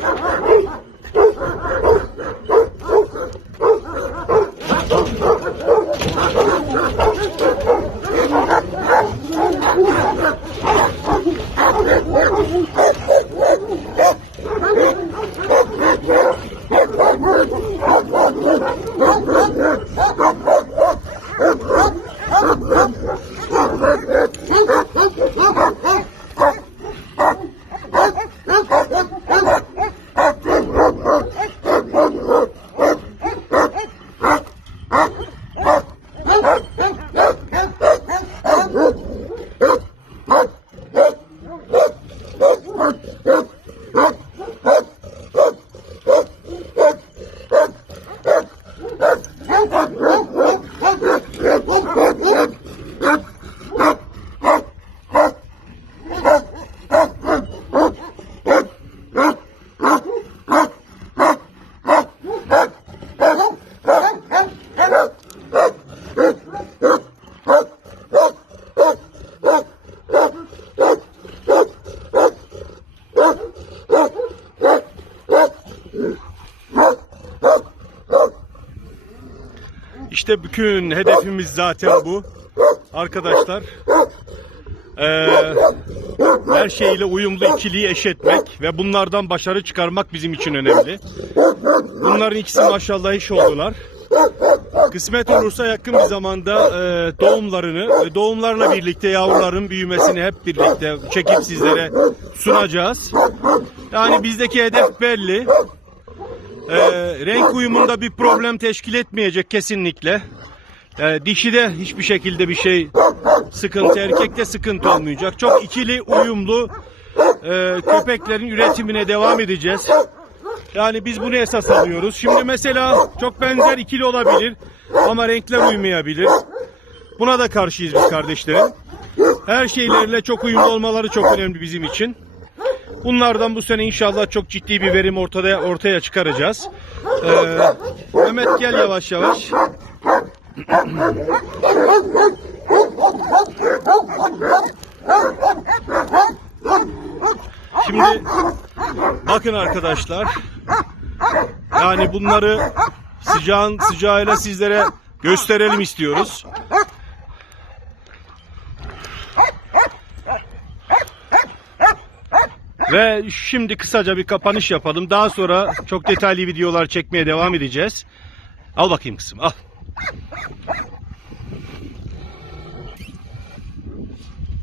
Ha ha ha! İşte bütün hedefimiz zaten bu. Arkadaşlar eee, her şeyle uyumlu ikiliyi eşetmek ve bunlardan başarı çıkarmak bizim için önemli. Bunların ikisi maşallah iş oldular. Kısmet olursa yakın bir zamanda eee, doğumlarını ve doğumlarla birlikte yavruların büyümesini hep birlikte çekip sizlere sunacağız. Yani bizdeki hedef belli. Ee, renk uyumunda bir problem teşkil etmeyecek kesinlikle. Ee, dişide hiçbir şekilde bir şey sıkıntı, erkekte sıkıntı olmayacak. Çok ikili uyumlu e, köpeklerin üretimine devam edeceğiz. Yani biz bunu esas alıyoruz. Şimdi mesela çok benzer ikili olabilir ama renkler uymayabilir. Buna da karşıyız biz kardeşlerim. Her şeylerle çok uyumlu olmaları çok önemli bizim için. Bunlardan bu sene inşallah çok ciddi bir verim ortaya ortaya çıkaracağız. Ee, Mehmet gel yavaş yavaş. Şimdi bakın arkadaşlar. Yani bunları sıcağın sıcağıyla sizlere gösterelim istiyoruz. Ve şimdi kısaca bir kapanış yapalım. Daha sonra çok detaylı videolar çekmeye devam edeceğiz. Al bakayım kızım al.